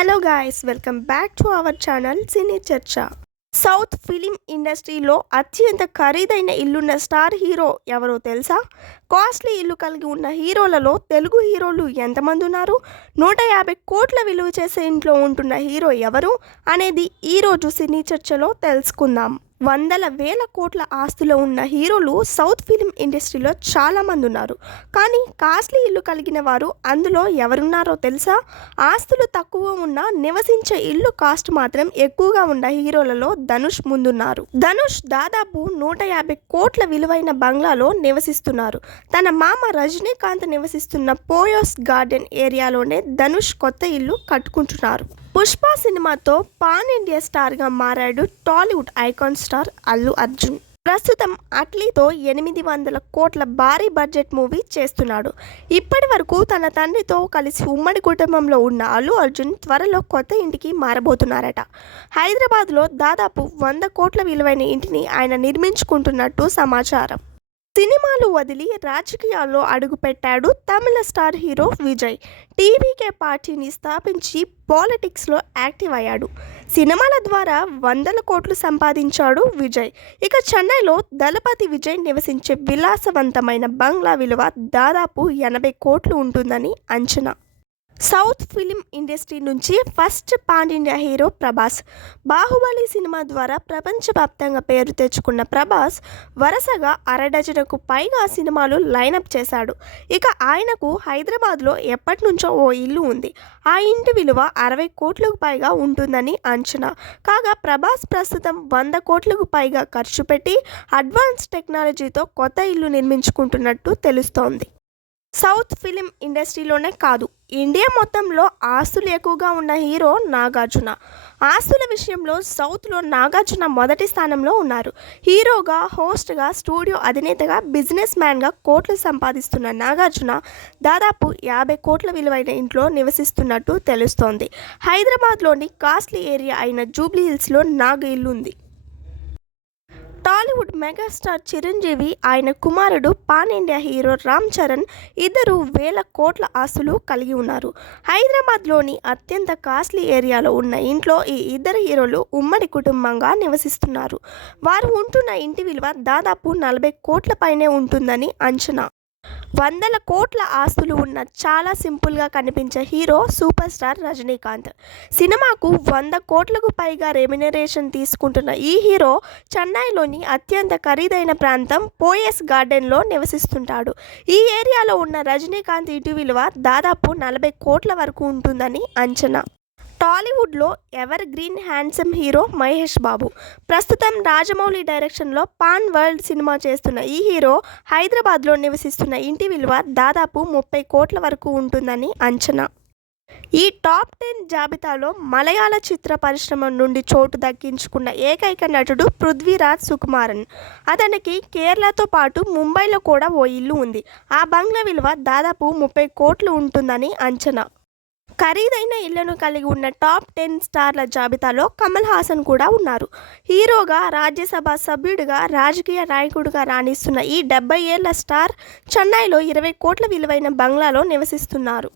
Hello guys, welcome back to our channel Cine Charcha. South film ఇండస్ట్రీలో అత్యంత ఖరీదైన ఇల్లున్న స్టార్ హీరో ఎవరో తెలుసా? కాస్ట్లీ ఇల్లు కలిగి ఉన్న హీరోలలో తెలుగు హీరోలు ఎంతమంది ఉన్నారు? 150 కోట్ల విలువ చేసే ఇంట్లో ఉంటున్న హీరో ఎవరు అనేది ఈరోజు సినీ చర్చలో తెలుసుకుందాం. వందల వేల కోట్ల ఆస్తులు ఉన్న హీరోలు సౌత్ ఫిలిం ఇండస్ట్రీలో చాలామంది ఉన్నారు. కానీ కాస్ట్లీ ఇల్లు కలిగిన వారు అందులో ఎవరున్నారో తెలుసా? ఆస్తులు తక్కువ ఉన్న నివసించే ఇల్లు కాస్ట్ మాత్రం ఎక్కువగా ఉన్న హీరోలలో ధనుష్ ముందున్నారు. ధనుష్ దాదాపు 150 కోట్ల విలువైన బంగ్లాలో నివసిస్తున్నారు. తన మామ రజనీకాంత్ నివసిస్తున్న పోయోస్ గార్డెన్ ఏరియాలోనే ధనుష్ కొత్త ఇల్లు కట్టుకుంటున్నారు. పుష్ప సినిమాతో పాన్ ఇండియా స్టార్గా మారాడు టాలీవుడ్ ఐకాన్ స్టార్ అల్లు అర్జున్. ప్రస్తుతం అట్లీతో 800 కోట్ల భారీ బడ్జెట్ మూవీ చేస్తున్నాడు. ఇప్పటి వరకు తన తండ్రితో కలిసి ఉమ్మడి కుటుంబంలో ఉన్న అల్లు అర్జున్ త్వరలో కొత్త ఇంటికి మారబోతున్నారట. హైదరాబాద్లో దాదాపు 100 కోట్ల విలువైన ఇంటిని ఆయన నిర్మించుకుంటున్నట్టు సమాచారం. సినిమాలు వదిలి రాజకీయాల్లో అడుగుపెట్టాడు తమిళ స్టార్ హీరో విజయ్. టీవీకే పార్టీని స్థాపించి పాలిటిక్స్లో యాక్టివ్ అయ్యాడు. సినిమాల ద్వారా 100 కోట్లు సంపాదించాడు విజయ్. ఇక చెన్నైలో దళపతి విజయ్ నివసించే విలాసవంతమైన బంగ్లా విలువ దాదాపు 80 కోట్లు ఉంటుందని అంచనా. సౌత్ ఫిలిం ఇండస్ట్రీ నుంచి first pan India hero Prabhas. Baahubali cinema ద్వారా ప్రపంచవ్యాప్తంగా పేరు తెచ్చుకున్న ప్రభాస్ వరుసగా 1/2 డజనుకు పైగా సినిమాలు లైనప్ చేశాడు. ఇక ఆయనకు హైదరాబాద్లో ఎప్పటి నుంచో ఓ ఇల్లు ఉంది. ఆ ఇంటి విలువ 60 కోట్లకు పైగా ఉంటుందని అంచనా. కాగా ప్రభాస్ ప్రస్తుతం 100 కోట్లకు పైగా ఖర్చు పెట్టి అడ్వాన్స్ టెక్నాలజీతో కొత్త ఇల్లు నిర్మించుకుంటున్నట్టు తెలుస్తోంది. సౌత్ ఫిలిం ఇండస్ట్రీలోనే కాదు, ఇండియా మొత్తంలో ఆస్తులు ఎక్కువగా ఉన్న హీరో నాగార్జున. ఆస్తుల విషయంలో సౌత్లో నాగార్జున మొదటి స్థానంలో ఉన్నారు. హీరోగా, హోస్ట్గా, స్టూడియో అధినేతగా, బిజినెస్ మ్యాన్గా కోట్లు సంపాదిస్తున్న నాగార్జున దాదాపు 50 కోట్ల విలువైన ఇంట్లో నివసిస్తున్నట్టు తెలుస్తోంది. హైదరాబాద్లోని కాస్ట్లీ ఏరియా అయిన జూబ్లీ హిల్స్లో నాగ్ ఇల్లు ఉంది. టాలీవుడ్ మెగాస్టార్ చిరంజీవి, ఆయన కుమారుడు pan India hero Ram Charan ఇద్దరు వేల కోట్ల ఆస్తులు కలిగి ఉన్నారు. హైదరాబాద్లోని అత్యంత కాస్ట్లీ ఏరియాలో ఉన్న ఇంట్లో ఈ ఇద్దరు హీరోలు ఉమ్మడి కుటుంబంగా నివసిస్తున్నారు. వారు ఉంటున్న ఇంటి విలువ దాదాపు 40 కోట్ల పైనే ఉంటుందని అంచనా. 100 కోట్ల ఆస్తులు ఉన్న చాలా సింపుల్గా కనిపించే హీరో సూపర్ స్టార్ రజనీకాంత్. సినిమాకు 100 కోట్లకు పైగా రెమ్యునరేషన్ తీసుకుంటున్న ఈ హీరో చెన్నైలోని అత్యంత ఖరీదైన ప్రాంతం పోయస్ గార్డెన్లో నివసిస్తుంటాడు. ఈ ఏరియాలో ఉన్న రజనీకాంత్ ఇంటి విలువ దాదాపు 40 కోట్ల వరకు ఉంటుందని అంచనా. టాలీవుడ్లో evergreen handsome hero Mahesh Babu. ప్రస్తుతం రాజమౌళి డైరెక్షన్లో పాన్ వరల్డ్ సినిమా చేస్తున్న ఈ హీరో హైదరాబాద్లో నివసిస్తున్న ఇంటి విలువ దాదాపు 30 కోట్ల వరకు ఉంటుందని అంచనా. ఈ టాప్ 10 జాబితాలో మలయాళ చిత్ర పరిశ్రమ నుండి చోటు దక్కించుకున్న ఏకైక నటుడు పృథ్వీరాజ్ సుకుమారన్. అతనికి కేరళతో పాటు ముంబైలో కూడా ఓ ఇల్లు ఉంది. ఆ బంగ్లా విలువ దాదాపు 30 కోట్లు ఉంటుందని అంచనా. ఖరీదైన ఇళ్లను కలిగి ఉన్న టాప్ 10 స్టార్ల జాబితాలో కమల్ హాసన్ కూడా ఉన్నారు. హీరోగా, రాజ్యసభ సభ్యుడిగా, రాజకీయ నాయకుడిగా రాణిస్తున్న ఈ 70 ఏళ్ల స్టార్ చెన్నైలో 20 కోట్ల విలువైన బంగ్లాలో నివసిస్తున్నారు.